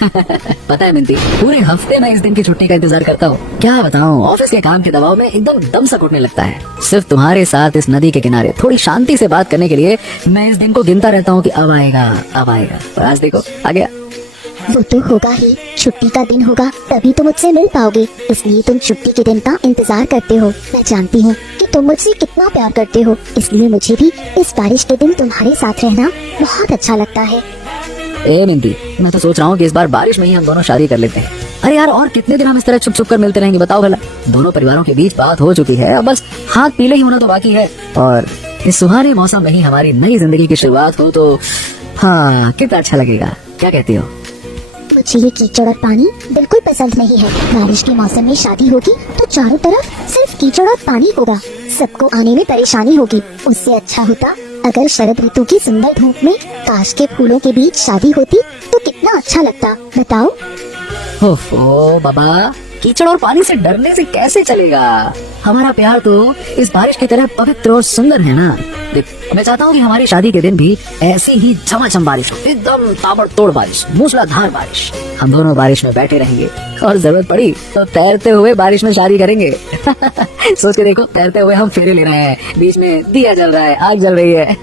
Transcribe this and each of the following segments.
पता है मिंती, पूरे हफ्ते मैं इस दिन की छुट्टी का इंतजार करता हूँ। क्या बताऊँ, ऑफिस के काम के दबाव में एकदम दम सा घुटने लगता है। सिर्फ तुम्हारे साथ इस नदी के किनारे थोड़ी शांति से बात करने के लिए मैं इस दिन को गिनता रहता हूँ कि अब आएगा अब आएगा। और आज देखो आ गया। वो तो होगा ही, छुट्टी का दिन होगा तभी तो मुझसे मिल पाओगे, इसलिए तुम छुट्टी के दिन का इंतजार करते हो। मैं जानती हूँ कि तुम मुझसे कितना प्यार करते हो, इसलिए मुझे भी इस बारिश के दिन तुम्हारे साथ रहना बहुत अच्छा लगता है। ए मिंती, मैं तो सोच रहा हूँ कि इस बार बारिश में ही हम दोनों शादी कर लेते हैं। अरे यार, और कितने दिन हम इस तरह छुप छुप कर मिलते रहेंगे बताओ भला। दोनों परिवारों के बीच बात हो चुकी है, अब बस हाथ पीले ही होना तो बाकी है। और इस सुहाने मौसम में ही हमारी नई जिंदगी की शुरुआत हो तो हाँ, कितना अच्छा लगेगा। क्या कहती हो? मुझे ये कीचड़ और पानी बिल्कुल पसंद नहीं है। बारिश के मौसम में शादी होगी तो चारों तरफ सिर्फ कीचड़ और पानी होगा, सबको आने में परेशानी होगी। उससे अच्छा होता अगर शरद ऋतु की सुंदर धूप में काश के फूलों के बीच शादी होती तो कितना अच्छा लगता, बताओ। ओफो बाबा, कीचड़ और पानी से डरने से कैसे चलेगा। हमारा प्यार तो इस बारिश की तरह पवित्र और सुंदर है ना। देख, मैं चाहता हूँ कि हमारी शादी के दिन भी ऐसी ही झमाझम बारिश हो, एकदम ताबड़तोड़ बारिश, मूसलाधार बारिश। हम दोनों बारिश में बैठे रहेंगे और जरूरत पड़ी तो तैरते हुए बारिश में शादी करेंगे। सोच के देखो, तैरते हुए हम फेरे ले रहे हैं, बीच में दिया जल रहा है, आग जल रही है।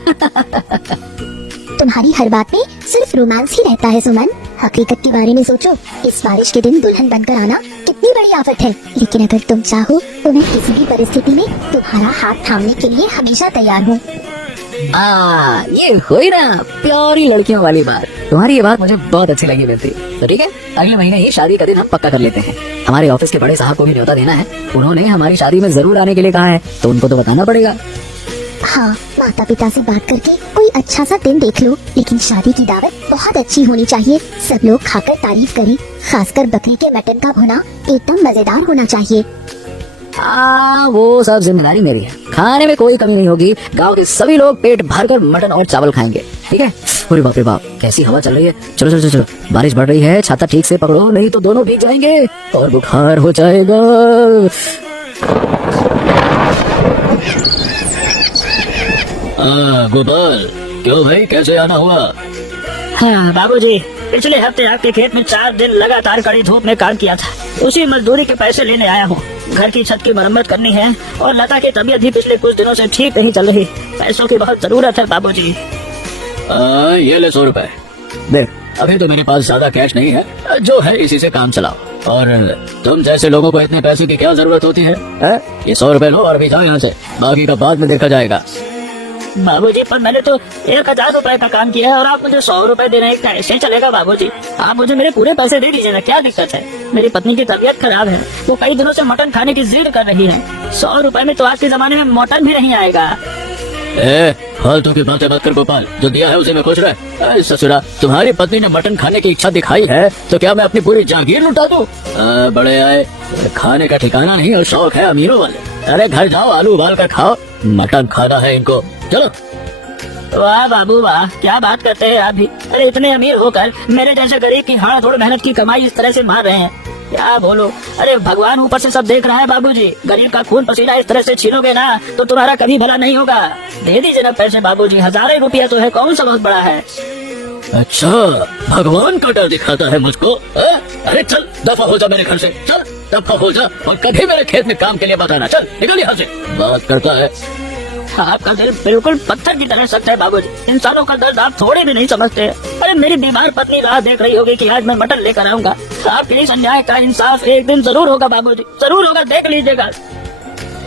तुम्हारी हर बात में सिर्फ रोमांस ही रहता है सुमन। हकीकत के बारे में सोचो, इस बारिश के दिन दुल्हन बनकर आना कितनी बड़ी आफत है। लेकिन अगर तुम चाहो तो मैं किसी भी परिस्थिति में तुम्हारा हाथ थामने के लिए हमेशा तैयार हूँ। ये हुई ना प्यारी लड़कियों वाली बात। तुम्हारी ये बात मुझे बहुत अच्छी लगी बेटी। तो ठीक है, अगले महीने ही शादी का दिन हम पक्का कर लेते हैं। हमारे ऑफिस के बड़े साहब को भी न्योता देना है, उन्होंने हमारी शादी में जरूर आने के लिए कहा है, तो उनको तो बताना पड़ेगा। हाँ, माता पिता से बात करके कोई अच्छा सा दिन देख लो, लेकिन शादी की दावत बहुत अच्छी होनी चाहिए। सब लोग खाकर तारीफ करें, खासकर बकरी के मटन का भुना एकदम मजेदार होना चाहिए। वो सब जिम्मेदारी मेरी है, खाने में कोई कमी नहीं होगी। गांव के सभी लोग पेट भरकर मटन और चावल खाएंगे, ठीक है। अरे बाप रे बाप, कैसी हवा चल रही है। चलो चलो चलो, बारिश बढ़ रही है, छाता ठीक से पकड़ो, नहीं तो दोनों भीग जाएंगे और बुखार हो जाएगा। गोपाल, क्यों भाई, कैसे आना हुआ? हाँ बाबूजी, पिछले हफ्ते आपके खेत में 4 दिन लगातार कड़ी धूप में काम किया था, उसी मजदूरी के पैसे लेने आया हूँ। घर की छत की मरम्मत करनी है और लता की तबीयत भी पिछले कुछ दिनों से ठीक नहीं चल रही। पैसों की बहुत जरूरत है बाबूजी। ये ले 100 रुपए। देख, अभी तो मेरे पास ज्यादा कैश नहीं है, जो है इसी से काम चलाओ। और तुम जैसे लोगों को इतने पैसे की क्या जरूरत होती है? ये 100 रुपए लो और अभी जाओ यहाँ से, बाकी का बाद में देखा जाएगा। बाबूजी, पर मैंने तो 1000 रुपए का काम किया है और आप मुझे 100 रुपए दे रहे हैं, कैसे चलेगा बाबूजी? आप मुझे मेरे पूरे पैसे दे दीजिए ना, क्या दिक्कत है? मेरी पत्नी की तबीयत खराब है, वो कई दिनों से मटन खाने की जिद कर रही है। 100 रुपए में तो आज के जमाने में मटन भी नहीं आएगा। फालतू की बातें मत कर गोपाल, जो दिया है उसे मैं खुश रह। ससुरा, तुम्हारी पत्नी ने मटन खाने की इच्छा दिखाई है तो क्या मैं अपनी पूरी जागीर लुटा दूं? बड़े आए, खाने का ठिकाना नहीं और शौक है अमीरों वाले। अरे घर जाओ, आलू उबाल कर खाओ, मटन खाना है इनको। चलो। वाह बाबू वाह, क्या बात करते हैं आप भी। अरे इतने अमीर होकर मेरे जैसे गरीब की हाथ थोड़ी मेहनत की कमाई इस तरह से मार रहे हैं, क्या बोलो। अरे भगवान ऊपर से सब देख रहा है बाबूजी, गरीब का खून पसीना इस तरह से छीनोगे ना तो तुम्हारा कभी भला नहीं होगा। दे दीजिए ना पैसे बाबूजी, 1000 रुपया तो है, कौन सा बहुत बड़ा है। अच्छा, भगवान का डर दिखाता है मुझको। अरे चल, दफा हो जा मेरे घर से, चल दफा हो जा, और कभी मेरे खेत में काम के लिए बताना। चल निकल यहाँ से, बात करता है। आपका दिल बिल्कुल पत्थर की तरह सख्त है बाबूजी, इंसानों का दर्द आप थोड़े भी नहीं समझते। अरे मेरी बीमार पत्नी राह देख रही होगी कि आज मैं मटन लेकर आऊंगा। आपके इस अन्याय का इंसाफ एक दिन जरूर होगा बाबूजी, जरूर होगा, देख लीजिएगा।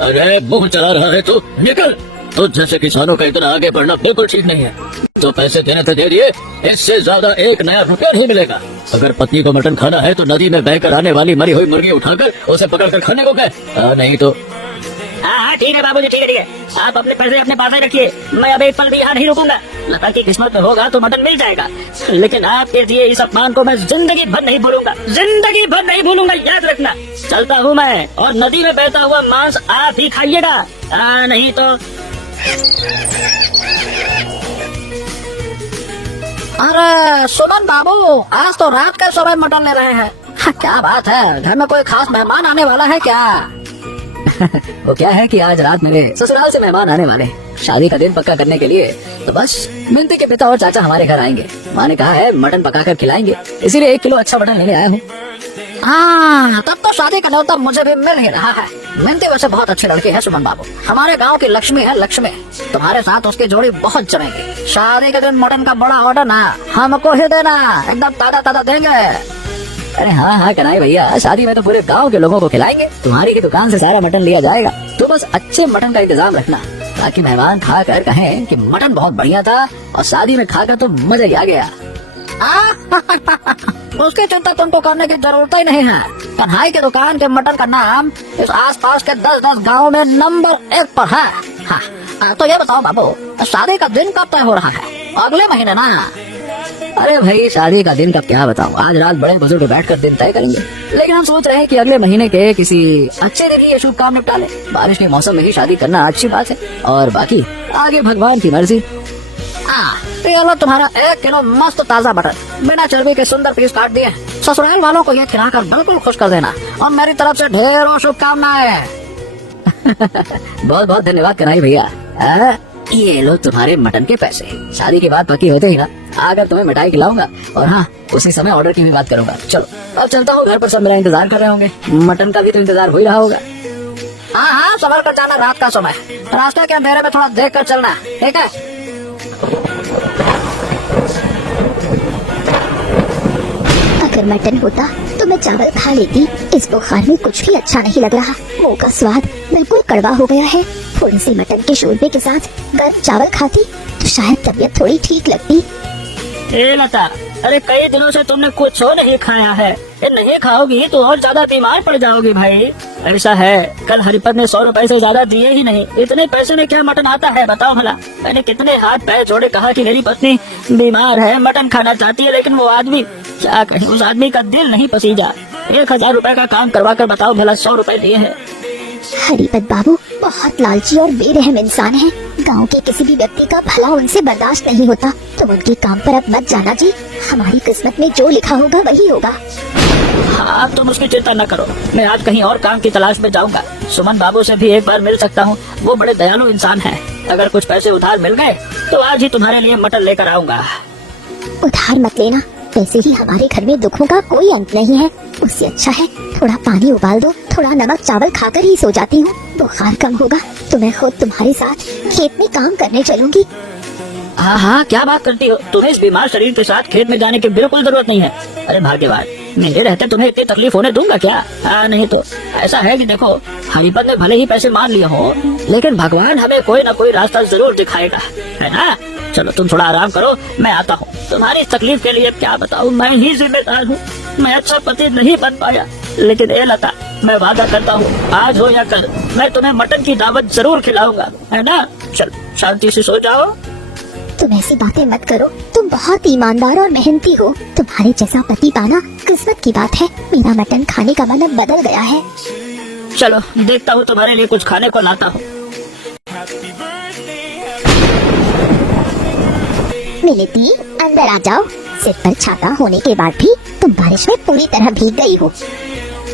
अरे मुंह चला रहा है तू, निकल। तो जैसे किसानों का इतना आगे बढ़ना बिल्कुल ठीक नहीं है। तो पैसे देने तो दे दिए, इससे ज्यादा 1 नया रुपया नहीं मिलेगा। अगर पत्नी को मटन खाना है तो नदी में बहकर आने वाली मरी हुई मुर्गी उठाकर उसे पकड़कर खाने को कहे, नहीं तो। हाँ ठीक है बाबूजी, ठीक है। आप अपने पैसे अपने पास ही रखिए, मैं अब एक पल भी यहाँ नहीं रुकूंगा। लता की किस्मत में होगा तो मटन मिल जाएगा, लेकिन आपके दिए इस अपमान को मैं जिंदगी भर नहीं भूलूंगा, जिंदगी भर नहीं भूलूंगा, याद रखना। चलता हूँ मैं, और नदी में बहता हुआ मांस आप ही खाइएगा, नहीं तो। अरे सुमन बाबू, आज तो रात के समय मटन ले रहे हैं। क्या बात है, घर में कोई खास मेहमान आने वाला है क्या? वो क्या है कि आज रात मेरे ससुराल से मेहमान आने वाले हैं। शादी का दिन पक्का करने के लिए तो बस मिंती के पिता और चाचा हमारे घर आएंगे। माँ ने कहा है मटन पकाकर खिलाएंगे, इसीलिए 1 किलो अच्छा मटन लेने आया हूँ। हाँ, तब तो शादी का न्योता मुझे भी मिल ही रहा है। मिंती वैसे बहुत अच्छे लड़के हैं सुमन बाबू, हमारे गांव की लक्ष्मी है लक्ष्मी। तुम्हारे साथ उसकी जोड़ी बहुत जमेगी। शादी के दिन मटन का बड़ा ऑर्डर ना हमको ही देना, एकदम ताजा ताजा देंगे। अरे हाँ हाँ कनाई भैया, शादी में तो पूरे गांव के लोगों को खिलाएंगे। तुम्हारी की दुकान से सारा मटन लिया जाएगा। तो बस अच्छे मटन का इंतजाम रखना, ताकि मेहमान खा कर कहें कि मटन बहुत बढ़िया था और शादी में खाकर तो मजा ही आ गया। उसकी चिंता तुमको करने की जरूरत ही नहीं है। कन्हाई की दुकान के मटन का नाम इस आसपास के 10-10 गाँव में नंबर 1 पर है। हाँ, तो ये बताओ बाबू, शादी का दिन कब तय हो रहा है? अगले महीने ना? अरे भाई शादी का दिन का क्या बताऊं, आज रात बड़े बुजुर्ग बैठकर दिन तय करेंगे। लेकिन हम सोच रहे हैं कि अगले महीने के किसी अच्छे दिन ही ये शुभ काम निपटा लें। बारिश के मौसम में ही शादी करना अच्छी बात है, और बाकी आगे भगवान की मर्जी। ये लो तुम्हारा 1 किलो मस्त ताजा मटन, बिना चर्बी के सुंदर पीस काट दिए। ससुराल वालों को ये खिलाकर बिल्कुल खुश कर देना, और मेरी तरफ से ढेरों शुभकामनाएं। बहुत बहुत धन्यवाद कन्हैया भैया। ये लो तुम्हारे मटन के पैसे। शादी की बात पक्की होते ही ना आकर तुम्हें मिठाई खिलाऊंगा, और हाँ उसी समय ऑर्डर की भी बात करूंगा। चलो अब चलता हूँ, घर पर सब मेरा इंतजार कर रहे होंगे। मटन का भी तो इंतजार हो ही रहा होगा। हाँ, संभल कर जाना, रात का समय, रास्ते के अंधेरे में थोड़ा देख कर चलना, ठीक है? अगर मटन होता तो मैं चावल खा लेती। इस बुखार में कुछ भी अच्छा नहीं लग रहा। मुंह का स्वाद बिल्कुल कड़वा हो गया है। थोड़ी सी मटन के शोरबे के साथ गर्म चावल खाती तो शायद तबीयत थोड़ी ठीक लगती। ए लता, अरे कई दिनों से तुमने कुछ और नहीं खाया है। ये नहीं खाओगी तो और ज्यादा बीमार पड़ जाओगी भाई। ऐसा है, कल हरिपत ने 100 रुपए से ज्यादा दिए ही नहीं। इतने पैसे में क्या मटन आता है बताओ भला। मैंने कितने हाथ पैर जोड़े कहा कि मेरी पत्नी बीमार है, मटन खाना चाहती है, लेकिन वो आदमी क्या कहे, उस आदमी का दिल नहीं पसीजा। 1000 रुपए का काम करवा कर बताओ भला 100 रुपए दिए हैं। हरिपत बाबू बहुत लालची और बेरहम इंसान है। गांव के किसी भी व्यक्ति का भला उनसे बर्दाश्त नहीं होता। तुम उनके काम पर अब मत जाना जी। हमारी किस्मत में जो लिखा होगा वही होगा। हाँ, तुम उसकी चिंता न करो, मैं आज कहीं और काम की तलाश में जाऊंगा। सुमन बाबू से भी एक बार मिल सकता हूँ, वो बड़े दयालु इंसान हैं। अगर कुछ पैसे उधार मिल गए तो आज ही तुम्हारे लिए मटन लेकर आऊंगा। उधार मत लेना, वैसे ही हमारे घर में दुखों का कोई अंत नहीं है। उससे अच्छा है थोड़ा पानी उबाल दो, थोड़ा नमक चावल खाकर ही सो जाती हूँ। बुखार कम होगा तो मैं खुद तुम्हारे साथ खेत में काम करने चलूंगी। हाँ, क्या बात करती हो, तुम्हें इस बीमार शरीर के साथ खेत में जाने की बिल्कुल जरूरत नहीं है। अरे भाग्यवान, मेरे रहते तुम्हें इतनी तकलीफ होने दूंगा क्या? नहीं तो ऐसा है कि देखो, हरिपत ने भले ही पैसे मान लिए हो, लेकिन भगवान हमें कोई न कोई रास्ता जरूर दिखाएगा, है ना? चलो तुम थोड़ा आराम करो, मैं आता हूँ। तुम्हारी तकलीफ के लिए क्या बताऊँ, मैं ही जिम्मेदार हूँ। मैं अच्छा पति नहीं बन पाया, लेकिन ए लता, मैं वादा करता हूँ आज हो या कल मैं तुम्हें मटन की दावत जरूर खिलाऊंगा, है ना? चल शांति से सो जाओ। तुम ऐसी बातें मत करो, तुम बहुत ईमानदार और मेहनती हो। तुम्हारे जैसा पति पाना किस्मत की बात है। मेरा मटन खाने का मन अब बदल गया है। चलो देखता हूँ तुम्हारे लिए कुछ खाने को लाता हूँ। मिलिती, अंदर आ जाओ। सिर पर छाता होने के बाद भी तुम बारिश में पूरी तरह भीग गई हो।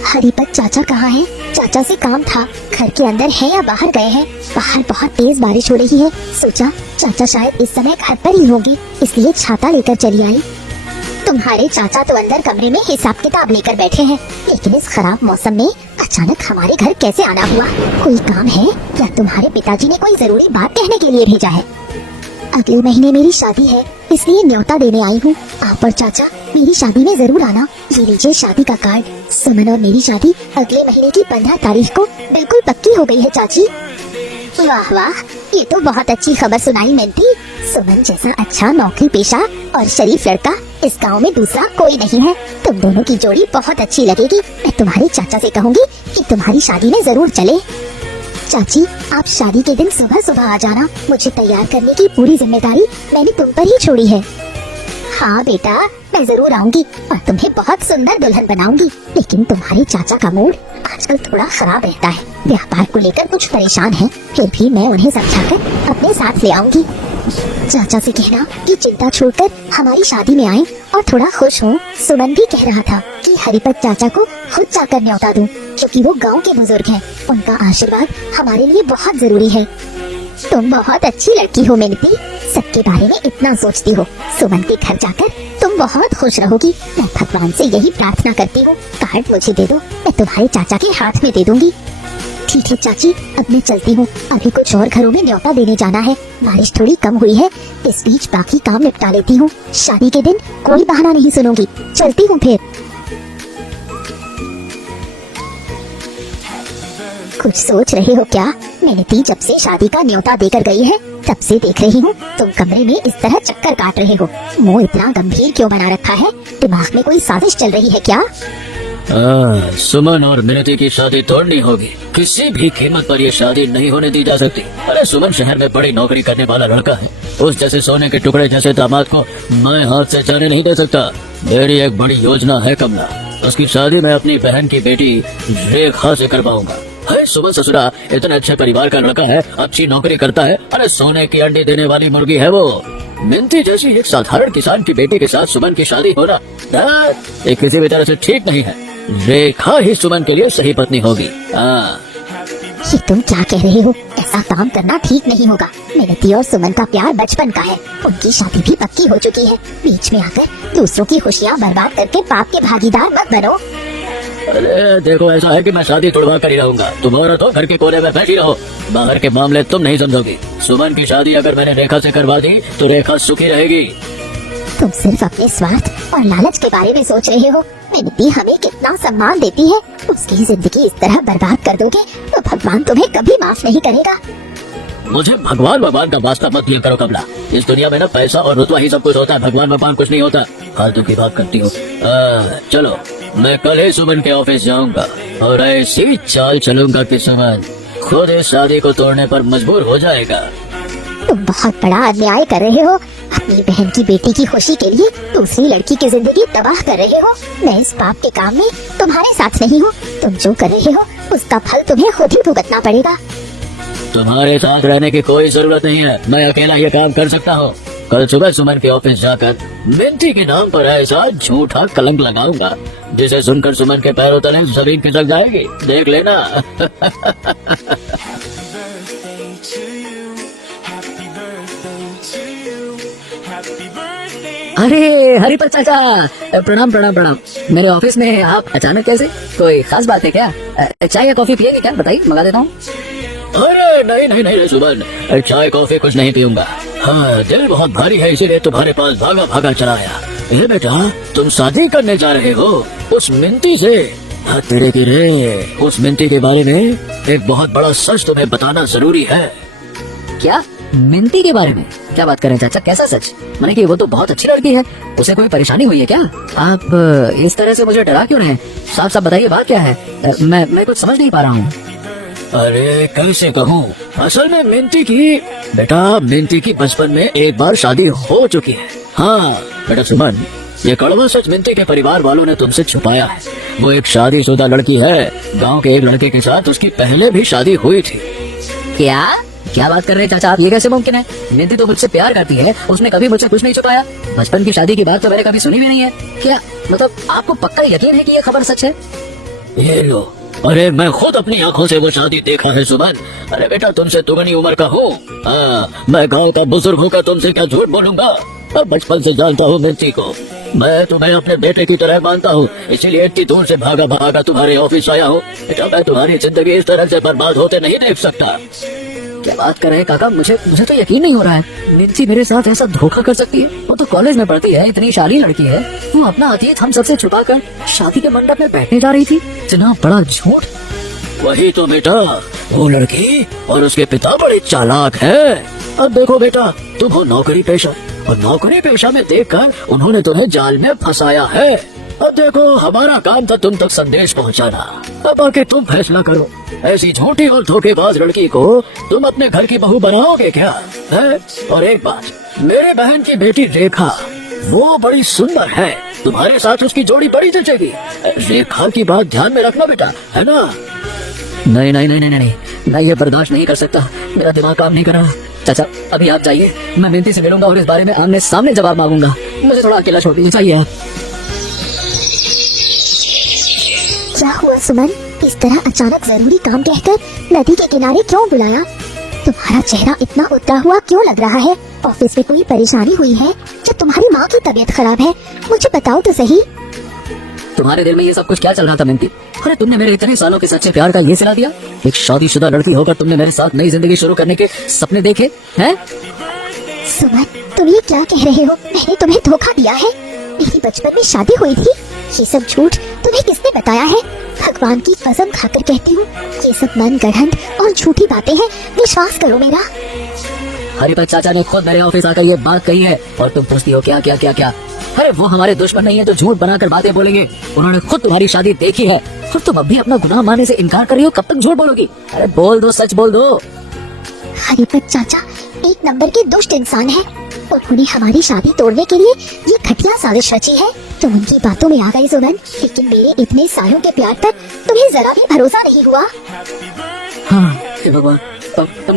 हरिपत चाचा कहाँ हैं? चाचा से काम था, घर के अंदर है या बाहर गए हैं? बाहर बहुत तेज बारिश हो रही है, सोचा चाचा शायद इस समय घर पर ही होंगे, इसलिए छाता लेकर चली आई। तुम्हारे चाचा तो अंदर कमरे में हिसाब किताब लेकर बैठे हैं, लेकिन इस खराब मौसम में अचानक हमारे घर कैसे आना हुआ? कोई काम है या तुम्हारे पिताजी ने कोई जरूरी बात कहने के लिए भेजा है? अगले महीने मेरी शादी है, इसलिए न्योता देने आई हूँ। आप और चाचा मेरी शादी में जरूर आना। ये लीजिए शादी का कार्ड। सुमन और मेरी शादी अगले महीने की 15 तारीख को बिल्कुल पक्की हो गई है चाची। वाह वाह, ये तो बहुत अच्छी खबर सुनाई मिंती। सुमन जैसा अच्छा नौकरी पेशा और शरीफ लड़का इस गांव में दूसरा कोई नहीं है। तुम दोनों की जोड़ी बहुत अच्छी लगेगी। मैं तुम्हारे चाचा से कहूँगी कि तुम्हारी शादी में जरूर चले। चाची, आप शादी के दिन सुबह सुबह आ जाना। मुझे तैयार करने की पूरी जिम्मेदारी मैंने तुम पर ही छोड़ी है। हाँ बेटा, मैं जरूर आऊंगी और तुम्हें बहुत सुंदर दुल्हन बनाऊंगी। लेकिन तुम्हारे चाचा का मूड आजकल थोड़ा खराब रहता है। व्यापार को लेकर कुछ परेशान हैं, फिर भी मैं उन्हें समझाकर अपने साथ ले आऊंगी। चाचा से कहना कि चिंता छोड़कर हमारी शादी में आए और थोड़ा खुश हो। सुमन भी कह रहा था कि हरिपत चाचा को खुद जाकर न्योता दूं, क्योंकि वो गांव के बुजुर्ग हैं। उनका आशीर्वाद हमारे लिए बहुत जरूरी है। तुम बहुत अच्छी लड़की हो मिनती, सबके बारे में इतना सोचती हो। सुमन के घर जाकर तुम बहुत खुश रहोगी। मैं भगवान से यही प्रार्थना करती हूँ। कार्ड मुझे दे दो, मैं तुम्हारे चाचा के हाथ में दे दूंगी। ठीक है चाची, अब मैं चलती हूँ। अभी कुछ और घरों में न्योता देने जाना है। बारिश थोड़ी कम हुई है, इस बीच बाकी काम निपटा लेती हूँ। शादी के दिन कोई बहाना नहीं सुनूंगी। चलती हूँ फिर। कुछ सोच रहे हो क्या? मिनती जब से शादी का न्योता देकर गई है तब से देख रही हूँ तुम कमरे में इस तरह चक्कर काट रहे हो। मुंह इतना गंभीर क्यों बना रखा है? दिमाग में कोई साजिश चल रही है क्या? सुमन और मिनती की शादी तोड़नी होगी। किसी भी कीमत पर ये शादी नहीं होने दी जा सकती। अरे सुमन शहर में बड़ी नौकरी करने वाला लड़का है। उस जैसे सोने के टुकड़े जैसे दामाद को मैं हाथ से जाने नहीं दे सकता। मेरी एक बड़ी योजना है कमला, उसकी शादी मैं अपनी बहन की बेटी रेखा से करवाऊंगा। है सुमन ससुरा इतने अच्छे परिवार का लड़का है, अच्छी नौकरी करता है। अरे सोने की अंडी देने वाली मुर्गी है वो। मिनती जैसी एक साधारण किसान की बेटी के साथ सुमन की शादी होना ये किसी भी तरह से ठीक नहीं है। रेखा ही सुमन के लिए सही पत्नी होगी। ये तुम क्या कह रहे हो? ऐसा काम करना ठीक नहीं होगा। मिनती और सुमन का प्यार बचपन का है। उनकी शादी भी पक्की हो चुकी है। बीच में आकर दूसरों की खुशियाँ बर्बाद करके पाप के भागीदार मत बनो। अरे देखो, ऐसा है कि मैं शादी तुड़वा कर ही रहूंगा। तुम्हारा तो घर के कोने में बैठी रहो, बाहर के मामले तुम नहीं समझोगी। सुमन की शादी अगर मैंने रेखा से करवा दी तो रेखा सुखी रहेगी। तुम सिर्फ अपने स्वार्थ और लालच के बारे में सोच रहे हो। मिनती हमें कितना सम्मान देती है, उसकी जिंदगी इस तरह बर्बाद कर दोगे तो भगवान तुम्हें कभी माफ नहीं करेगा। मुझे भगवान का वास्ता मत दिया करो कमला। इस दुनिया में ना पैसा और रुतबा ही सब कुछ होता है, भगवान कुछ नहीं होता। फालतू की बात करती हो। चलो मैं कल ही सुमन के ऑफिस जाऊंगा और ऐसी चाल चलूंगा कि सुमन खुद इस शादी को तोड़ने पर मजबूर हो जाएगा। तुम बहुत बड़ा अन्याय कर रहे हो। अपनी बहन की बेटी की खुशी के लिए दूसरी लड़की की जिंदगी तबाह कर रहे हो। मैं इस पाप के काम में तुम्हारे साथ नहीं हूँ। तुम जो कर रहे हो उसका फल तुम्हें खुद ही भुगतना पड़ेगा। तुम्हारे साथ रहने की कोई जरूरत नहीं है, मैं अकेला ये काम कर सकता हूँ। कल सुबह सुमन के ऑफिस जाकर मिनती के नाम पर ऐसा झूठा कलंक लगाऊंगा जिसे सुनकर सुमन के पैरों तले जमीन खिसक जाएगी। देख लेना। अरे हरिपत चाचा, प्रणाम प्रणाम प्रणाम। मेरे ऑफिस में आप अचानक कैसे? कोई खास बात है क्या? चाय या कॉफी पिएंगे क्या? बताइए, मंगा देता हूँ। अरे नहीं सुमन, चाय कॉफी कुछ नहीं पीऊंगा। हाँ, दिल बहुत भारी है इसीलिए तुम्हारे पास भागा चला आया। ये बेटा, तुम शादी करने जा रहे हो उस मिनती से। हाँ तेरे की रे, उस मिनती के बारे में एक बहुत बड़ा सच तुम्हें बताना जरूरी है। क्या? मिनती के बारे में? क्या बात कर रहे हैं चाचा? कैसा सच? माने कि वो तो बहुत अच्छी लड़की है, उसे कोई परेशानी हुई है क्या? आप इस तरह से मुझे डरा क्यों रहे हैं? साफ बताइए, बात क्या है? मैं कुछ समझ नहीं पा रहा हूँ। अरे कैसे कहूँ, असल में मिनती की बचपन में एक बार शादी हो चुकी है। हाँ बेटा सुमन, ये कड़वा सच मिनती के परिवार वालों ने तुमसे छुपाया है। वो एक शादीशुदा लड़की है। गांव के एक लड़के के साथ उसकी पहले भी शादी हुई थी। क्या बात कर रहे हैं चाचा आप? ये कैसे मुमकिन है? मिनती तो मुझसे प्यार करती है, उसने कभी मुझसे कुछ नहीं छुपाया। बचपन की शादी की बात तो मैंने कभी सुनी भी नहीं है। क्या मतलब आपको पक्का यकीन है कि ये खबर सच है? ये लो, अरे मैं खुद अपनी आंखों से वो शादी देखा है सुमन। अरे बेटा, तुमसे दुगनी उम्र का हूँ। मैं गांव का बुजुर्ग होकर तुमसे क्या झूठ बोलूंगा। अब बचपन से जानता हूँ मिनती को। मैं तुम्हें अपने बेटे की तरह मानता हूँ, इसीलिए इतनी दूर से भागा तुम्हारे ऑफिस आया हूँ। बेटा, मैं तुम्हारी जिंदगी इस तरह से बर्बाद होते नहीं देख सकता। क्या बात कर रहे हैं काका? मुझे तो यकीन नहीं हो रहा है। मिनती मेरे साथ ऐसा धोखा कर सकती है? वो तो कॉलेज में पढ़ती है, इतनी शाली लड़की है। वो अपना अतीत हम सबसे छुपाकर शादी के मंडप में बैठने जा रही थी। इतना बड़ा झूठ। वही तो बेटा, वो लड़की और उसके पिता बड़े चालाक है। अब देखो बेटा, तुम हो नौकरी पेशा और नौकरी पेशा में देखकर उन्होंने तुम्हें जाल में फंसाया है। अब देखो, हमारा काम था तुम तक संदेश पहुंचाना। अब आके तुम फैसला करो, ऐसी झूठी और धोखेबाज लड़की को तुम अपने घर की बहू बनाओगे क्या है? और एक बात, मेरे बहन की बेटी रेखा, वो बड़ी सुंदर है, तुम्हारे साथ उसकी जोड़ी बड़ी जचेगी। रेखा की बात ध्यान में रखना बेटा, है ना? नहीं नहीं नहीं नहीं नहीं मैं ये बर्दाश्त नहीं कर सकता, मेरा दिमाग काम नहीं कर रहा। चाचा अभी आप जाइए, मैं मिंती से मिलूंगा और इस बारे में आमने सामने जवाब मांगूंगा। मुझे थोड़ा अकेला छोड़ दीजिए, चाहिए आप। क्या हुआ सुमन, इस तरह अचानक जरूरी काम कहकर नदी के किनारे क्यों बुलाया? तुम्हारा चेहरा इतना उतरा हुआ क्यों लग रहा है? ऑफिस में कोई परेशानी हुई है? क्या तुम्हारी माँ की तबीयत खराब है? मुझे बताओ तो सही। तुम्हारे दिल में ये सब कुछ क्या चल रहा था मिंती? अरे तुमने मेरे इतने सालों के सच्चे प्यार का ये सिला दिया? एक शादीशुदा लड़की होकर तुमने मेरे साथ नई जिंदगी शुरू करने के सपने देखे हैं? सुमन तुम ये क्या कह रहे हो? मैंने तुम्हें धोखा दिया है? मेरी बचपन में शादी हुई थी? ये सब झूठ तुम्हें किसने बताया है? भगवान की कसम खाकर कहती हूँ, ये सब मन गढ़ंत और झूठी बातें हैं, विश्वास करो मेरा। हरिपत चाचा ने खुद मेरे ऑफिस आकर ये बात कही है और तुम पूछती हो क्या क्या क्या क्या? अरे वो हमारे दुश्मन नहीं है जो झूठ बनाकर बातें बोलेंगे। उन्होंने खुद तुम्हारी शादी देखी है और तुम अब भी अपना गुनाह मानने से इनकार कर रही हो। कब तक झूठ बोलोगी? अरे बोल दो, सच बोल दो। हरिपत चाचा एक नंबर के दुष्ट इंसान है। उन्होंने हमारी शादी तोड़ने के लिए ये घटिया साजिश रची है। तुम उनकी बातों में आ गई सुमन, लेकिन मेरे इतने सालों के प्यार पर तुम्हें जरा भी भरोसा नहीं हुआ। हाँ हे भगवान, तब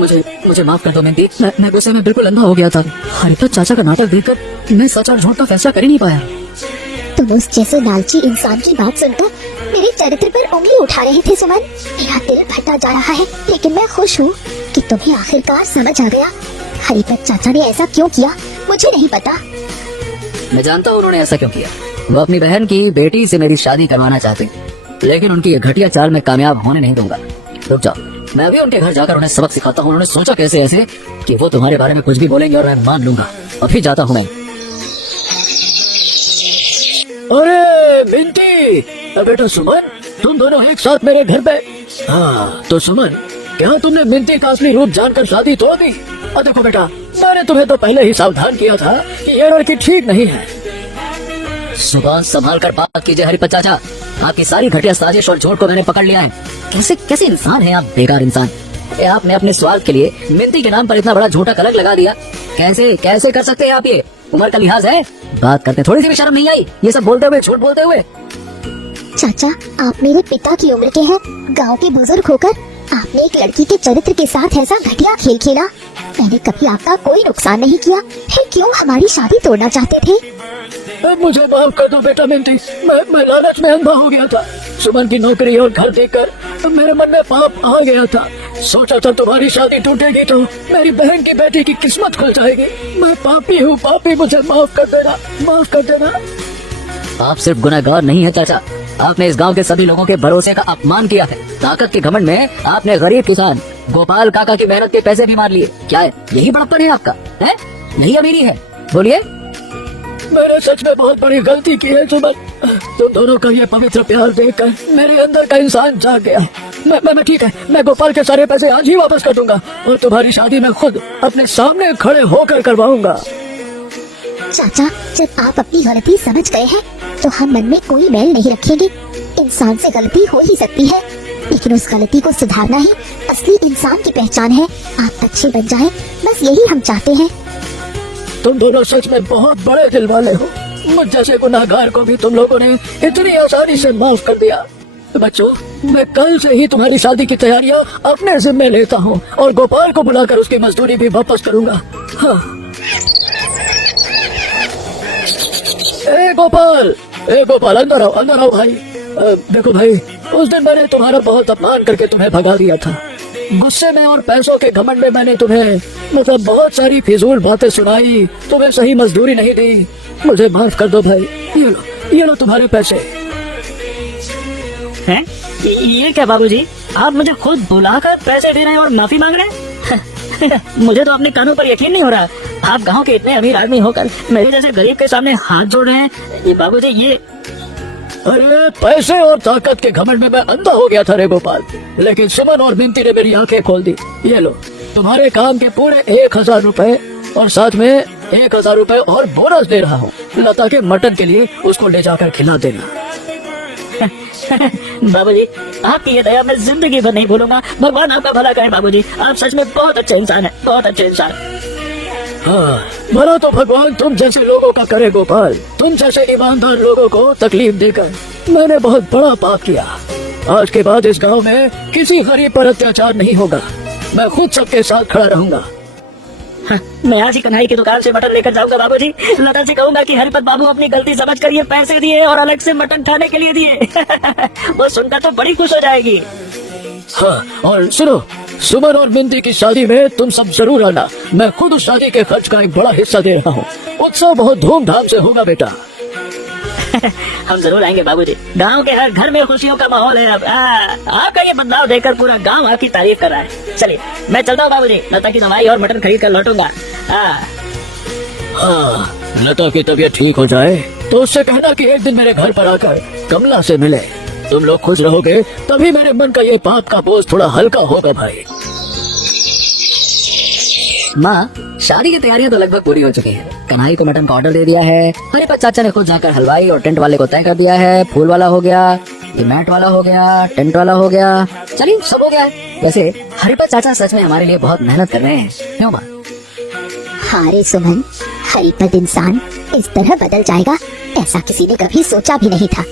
मुझे माफ कर दो मिंती। मैं गुस्से में बिल्कुल अंधा हो गया था। हरिपत चाचा का नाटक देखकर मैं सच और झूठ का फैसला कर ही नहीं पाया। तुम उस जैसे लालची इंसान की बात सुनकर मेरे चरित्र पर उंगली उठा रहे थे सुमन। मेरा दिल फटा जा रहा है, लेकिन मैं खुश हूँ कि तुम्हें आखिरकार समझ आ गया। हरिपत चाचा ने ऐसा क्यों किया मुझे नहीं पता। मैं जानता हूँ उन्होंने ऐसा क्यों किया। वो अपनी बहन की बेटी से मेरी शादी करवाना चाहते, लेकिन उनकी ये घटिया चाल में कामयाब होने नहीं दूंगा। रुक जाओ, मैं अभी उनके घर जाकर उन्हें सबक सिखाता हूँ। उन्होंने सोचा कैसे ऐसे कि वो तुम्हारे बारे में कुछ भी बोलेंगे और मैं मान लूंगा। अभी जाता हूँ मैं। अरे बिंती, बेटा सुमन, तुम दोनों एक साथ मेरे घर पे? हाँ तो सुमन, क्या तुमने बिंती का असली रूप जानकर शादी तोड़ दी? और देखो बेटा, मैंने तुम्हें तो पहले ही सावधान किया था कि ये लड़की ठीक नहीं है। सुबह संभाल कर बात कीजिए हरिपत चाचा। आपकी सारी घटिया साजिश और झूठ को मैंने पकड़ लिया है। कैसे इंसान हैं आप, बेकार इंसान। आपने अपने स्वार्थ के लिए मिंती के नाम पर इतना बड़ा झूठा कलंक लगा दिया। कैसे कर सकते हैं आप ये? उम्र का लिहाज है? बात करते थोड़ी सी भी शर्म नहीं आई ये सब बोलते हुए, झूठ बोलते हुए? चाचा आप मेरे पिता की उम्र के हैं। गांव के बुजुर्ग होकर आपने एक लड़की के चरित्र के साथ ऐसा घटिया खेल खेला। मैंने कभी आपका कोई नुकसान नहीं किया, फिर क्यों हमारी शादी तोड़ना चाहते थे? मुझे माफ कर दो बेटा मिंती, मैं लालच में अंधा हो गया था। सुमन की नौकरी और घर देखकर मेरे मन में पाप आ गया था। सोचा था तुम्हारी शादी टूटेगी तो मेरी बहन की बेटी की किस्मत खुल जाएगी। मैं पापी हूँ, पापी, मुझे माफ कर देना, माफ कर देना। आप सिर्फ गुनहगार नहीं है चाचा, आपने इस गांव के सभी लोगों के भरोसे का अपमान किया है। ताकत के घमंड में आपने गरीब किसान गोपाल काका की मेहनत के पैसे भी मार लिए। क्या है यही बड़प्पन है आपका? है यही अमीरी है? बोलिए। मैंने सच में बहुत बड़ी गलती की है सुमन। तुम दोनों का ये पवित्र प्यार देखकर मेरे अंदर का इंसान जाग गया। मैं ठीक है, मैं गोपाल के सारे पैसे आज ही वापस कर दूंगा और तुम्हारी शादी मैं खुद अपने सामने खड़े होकर करवाऊंगा। चाचा जब आप अपनी गलती समझ गए हैं तो हम मन में कोई मैल नहीं रखेंगे। इंसान से गलती हो ही सकती है, लेकिन उस गलती को सुधारना ही असली इंसान की पहचान है। आप अच्छे बन जाएं, बस यही हम चाहते हैं। तुम दोनों सच में बहुत बड़े दिल वाले हो। मुझ जैसे गुनाहगार को भी तुम लोगों ने इतनी आसानी से माफ कर दिया। बच्चों, मैं कल से ही तुम्हारी शादी की तैयारियां अपने जिम्मे लेता हूँ और गोपाल को बुलाकर उसकी मजदूरी भी वापस करूँगा। हाँ। ए गोपाल अंदर आओ भाई। देखो भाई, उस दिन मैंने तुम्हारा बहुत अपमान करके तुम्हें भगा दिया था। गुस्से में और पैसों के घमंड में मैंने तुम्हें मतलब बहुत सारी फिजूल बातें सुनाई, तुम्हें सही मजदूरी नहीं दी। मुझे माफ कर दो भाई। ये लो तुम्हारे पैसे। हैं? ये क्या बाबूजी, आप मुझे खुद बुलाकर पैसे दे रहे हैं और माफी मांग रहे हैं? मुझे तो अपने कानों पर यकीन नहीं हो रहा। आप गांव के इतने अमीर आदमी होकर मेरे जैसे गरीब के सामने हाथ जोड़ रहे हैं। ये बाबूजी ये अरे पैसे और ताकत के घमंड में मैं अंधा हो गया था रे गोपाल, लेकिन सुमन और बिंती ने मेरी आंखें खोल दी। ये लो तुम्हारे काम के पूरे 1000 रुपए और साथ में 1000 रुपए और बोनस दे रहा हूँ। लता के मटन के लिए उसको ले जाकर खिला देना। बाबूजी आपकी ये दया मैं जिंदगी भर नहीं भूलूंगा। भगवान आपका भला करे बाबूजी, आप सच में बहुत अच्छे इंसान हैं, बहुत अच्छे इंसान। हाँ, भला तो भगवान तुम जैसे लोगों का करे गोपाल। तुम जैसे ईमानदार लोगों को तकलीफ देकर मैंने बहुत बड़ा पाप किया। आज के बाद इस गांव में किसी गरीब पर अत्याचार नहीं होगा। मैं खुद सबके साथ खड़ा रहूंगा। हाँ, मैं आज ही कन्हैया की दुकान से मटन लेकर जाऊंगा बाबूजी। लता से कहूंगा कि हरिपत बाबू अपनी गलती समझकर ये पैसे दिए और अलग से मटन खाने के लिए दिए। वो सुनकर तो बड़ी खुश हो जाएगी। हाँ, और सुनो, सुमन और मिंदी की शादी में तुम सब जरूर आना। मैं खुद उस शादी के खर्च का एक बड़ा हिस्सा दे रहा हूँ। उत्सव बहुत धूमधाम से होगा बेटा। हम जरूर आएंगे बाबूजी। गांव के हर घर में खुशियों का माहौल है। अब आपका ये बदलाव देखकर पूरा गांव आपकी तारीफ कर रहा है। चलिए मैं चलता हूँ बाबूजी, लता की दवाई और मटन खरीद कर लौटूंगा। हाँ, लता की तबीयत ठीक हो जाए तो उससे कहना कि एक दिन मेरे घर पर आकर कमला से मिले। तुम लोग खुश रहोगे तभी मेरे मन का ये पाप का बोझ थोड़ा हल्का होगा भाई। माँ, शादी की तैयारियां तो लगभग पूरी हो चुकी हैं। कन्हैया को मटन का ऑर्डर दे दिया है। हरिपत चाचा ने खुद जाकर हलवाई और टेंट वाले को तय कर दिया है। फूल वाला हो गया, ये मैट वाला हो गया, टेंट वाला हो गया। चलिए सब हो गया है। वैसे हरिपत चाचा सच में हमारे लिए बहुत मेहनत कर रहे हैं, क्यों माँ? हाँ रे सुमन, हरिपत इंसान इस तरह बदल जाएगा ऐसा किसी ने कभी सोचा भी नहीं था।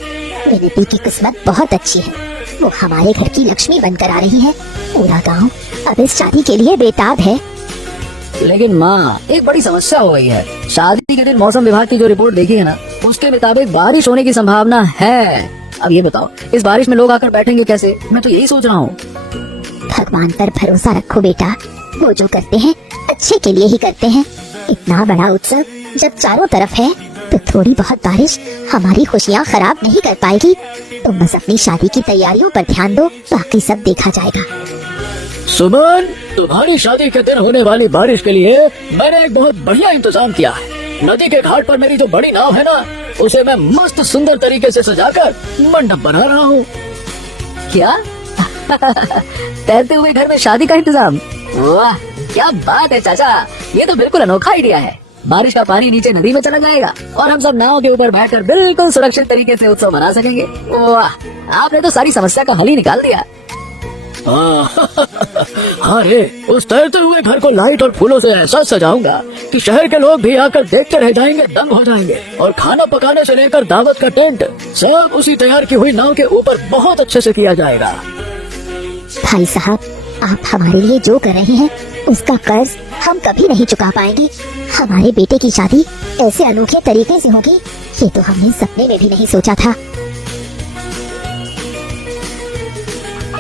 विनिति की किस्मत बहुत अच्छी है। वो हमारे घर की लक्ष्मी बनकर आ रही है। पूरा गांव अब इस शादी के लिए बेताब है। लेकिन माँ, एक बड़ी समस्या हो गई है। शादी के दिन मौसम विभाग की जो रिपोर्ट देखी है ना, उसके मुताबिक बारिश होने की संभावना है। अब ये बताओ, इस बारिश में लोग आकर बैठेंगे कैसे? मैं तो यही सोच रहा हूँ। भगवान पर भरोसा रखो बेटा, वो जो करते हैं अच्छे के लिए ही करते हैं। इतना बड़ा उत्सव जब चारों तरफ है तो थोड़ी बहुत बारिश हमारी खुशियाँ खराब नहीं कर पाएगी। तुम बस अपनी शादी की तैयारियों पर ध्यान दो, बाकी सब देखा जाएगा। सुमन, तुम्हारी शादी के दिन होने वाली बारिश के लिए मैंने एक बहुत बढ़िया इंतजाम किया है। नदी के घाट पर मेरी जो बड़ी नाव है ना, उसे मैं मस्त सुंदर तरीके से सजाकर मंडप बना रहा हूँ। क्या? तैरते हुए घर में शादी का इंतजाम? वाह, क्या बात है चाचा, ये तो बिल्कुल अनोखा आइडिया है। बारिश का पानी नीचे नदी में चला जाएगा और हम सब नाव के ऊपर बैठकर बिल्कुल सुरक्षित तरीके से उत्सव मना सकेंगे। वाह, आपने तो सारी समस्या का हल ही निकाल दिया। हाँ रे, उस तैरते हुए घर को लाइट और फूलों से ऐसा सजाऊंगा कि शहर के लोग भी आकर देखते रह जाएंगे, दंग हो जाएंगे। और खाना पकाने से लेकर दावत का टेंट सब उसी तैयार की हुई नाव के ऊपर बहुत अच्छे से किया जाएगा। भाई साहब, आप हमारे लिए जो कर रहे हैं उसका कर्ज हम कभी नहीं चुका पाएंगे। हमारे बेटे की शादी ऐसे अनोखे तरीके से होगी, ये तो हमने सपने में भी नहीं सोचा था।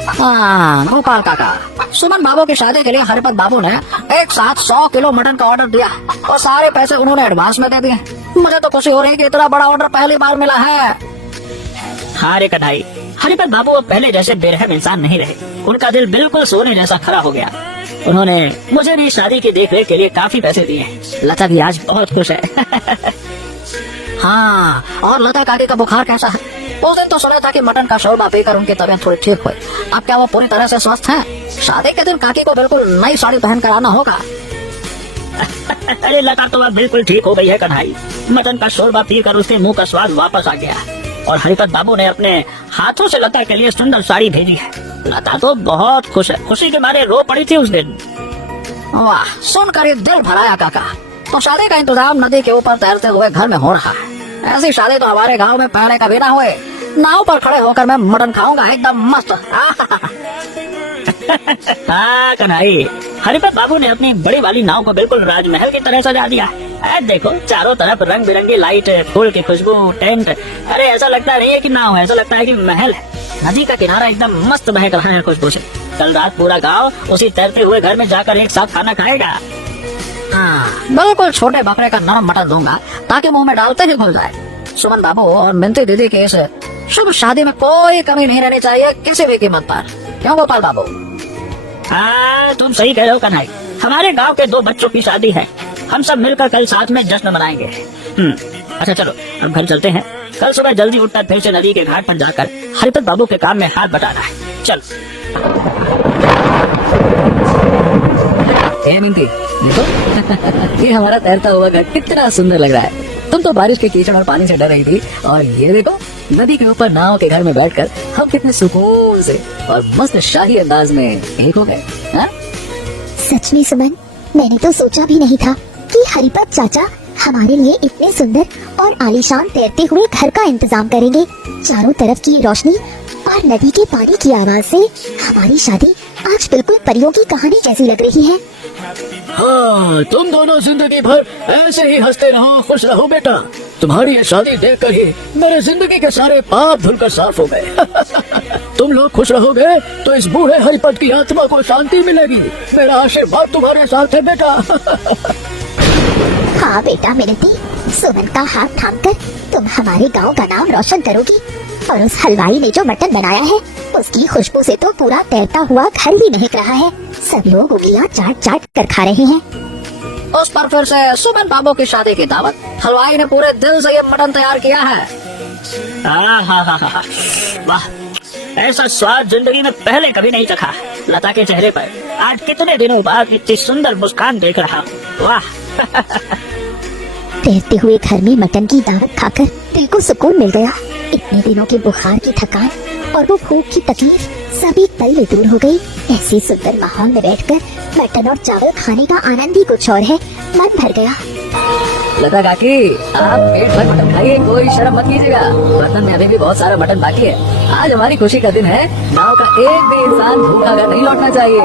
हाँ गोपाल काका, सुमन बाबू की शादी के लिए हरिपत बाबू ने एक साथ 100 किलो मटन का ऑर्डर दिया और सारे पैसे उन्होंने एडवांस में दे दिए। मुझे तो खुशी हो रही है कि इतना बड़ा ऑर्डर पहली बार मिला है। हाँ रे कन्हैया, हरिपत बाबू अब पहले जैसे बेरहम इंसान नहीं रहे। उनका दिल बिल्कुल सोने जैसा खरा हो गया। उन्होंने मुझे भी शादी की देखरेख के लिए काफी पैसे दिए। लता भी आज बहुत खुश है। हाँ, और लता काकी का बुखार कैसा है? उस दिन तो सुना था कि मटन का शोरबा पीकर उनकी तबीयत थोड़ी ठीक हुई। अब क्या वो पूरी तरह से स्वस्थ हैं? शादी के दिन काकी को बिल्कुल नई साड़ी पहन कर आना होगा। अरे लता तो अब बिल्कुल ठीक हो गई है कन्हैया। मटन का शोरबा पीकर उसके मुंह का स्वाद वापस आ गया और हरिपत बाबू ने अपने हाथों से लता के लिए सुंदर साड़ी भेजी है। लता तो बहुत खुश है, खुशी के मारे रो पड़ी थी उस दिन। वाह, सुनकर ये दिल भराया काका। तो शादी का इंतजाम नदी के ऊपर तैरते हुए घर में हो रहा है। ऐसी शादी तो हमारे गांव में पहले कभी ना हुए। नाव पर खड़े होकर मैं मटन खाऊंगा एकदम मस्त। हाँ कन्हैया, हरिपत बाबू ने अपनी बड़ी वाली नाव को बिल्कुल राजमहल की तरह सजा दिया। देखो चारों तरफ रंग बिरंगी लाइट, फूल की खुशबू, टेंट। अरे ऐसा लगता नहीं है कि नाव है, ऐसा लगता है कि महल है। नदी का किनारा एकदम मस्त महक रहा है खुशबू से। कल रात पूरा गांव उसी तैरते हुए घर में जाकर एक साथ खाना खाएगा। हाँ, बिल्कुल छोटे बकरे का नरम मटन दूंगा ताकि मुंह में डालते ही घुल जाए। सुमन बाबू और मिंती दीदी के इस शुभ शादी में कोई कमी नहीं रहनी चाहिए किसी भी कीमत पर। क्यों गोपाल बाबू? हाँ तुम सही कह रहे हो कन्हैया। हमारे गांव के 2 बच्चों की शादी है। हम सब मिलकर कल साथ में जश्न मनाएंगे। अच्छा चलो अब घर चलते हैं। कल सुबह जल्दी उठकर फिर से नदी के घाट पर जाकर हरिपत बाबू के काम में हाथ बटाना है। चल। मिंती, देखो ये हमारा तैरता हुआ घर कितना सुंदर लग रहा है। तुम तो बारिश के कीचड़ और पानी से डर रही थी और ये देखो नदी के ऊपर नाव के घर में बैठकर हम कितने सुकून से और मस्त शाही अंदाज में एक हो गए। सच में सुमन, मैंने तो सोचा भी नहीं था कि हरिपत चाचा हमारे लिए इतने सुंदर और आलीशान तैरते हुए घर का इंतजाम करेंगे। चारों तरफ की रोशनी और नदी के पानी की आवाज से हमारी शादी आज बिल्कुल परियों की कहानी जैसी लग रही है। हाँ, तुम दोनों जिंदगी भर ऐसे ही हंसते रहो, खुश रहो बेटा। तुम्हारी ये शादी देखकर ही मेरे जिंदगी के सारे पाप धुलकर साफ हो गए। तुम लोग खुश रहोगे तो इस बूढ़े हरिपद की आत्मा को शांति मिलेगी। मेरा आशीर्वाद तुम्हारे साथ है बेटा। हाँ बेटा मिनती, सुमन का हाथ थामकर तुम हमारे गांव का नाम रोशन करोगी। और उस हलवाई ने जो मटन बनाया है उसकी खुशबू से तो पूरा तैरता हुआ घर ही महक रहा है। सब लोग उंगलियां चाट चाट कर खा रहे हैं। उस पर फिर से सुमन बाबू की शादी की दावत। हलवाई ने पूरे दिल से ये मटन तैयार किया है। वाह, ऐसा स्वाद जिंदगी में पहले कभी नहीं चखा। लता के चेहरे पर आज कितने दिनों बाद इतनी सुंदर मुस्कान देख रहा हूँ। वाह। तैरते हुए घर में मटन की दावत खाकर दिल को सुकून मिल गया। इतने दिनों के बुखार की थकान और वो भूख की तकलीफ सभी पल में दूर हो गई। ऐसे सुंदर माहौल में बैठकर मटन और चावल खाने का आनंद ही कुछ और है। मन भर गया। लता काकी, आप पेट भर मटन खाइए, कोई शर्म मत कीजिएगा। बर्तन में अभी भी बहुत सारा मटन बाकी है। आज हमारी खुशी का दिन है। गाँव का एक भी इंसान भूखा घर नहीं लौटना चाहिए।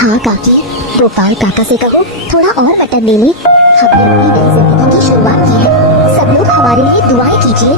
हाँ काकी, गोपाल काका से कहो थोड़ा और मटन ले ले। हमने अपनी नई जिंदगी की शुरुआत की है। सब लोग हमारे लिए दुआएं कीजिए।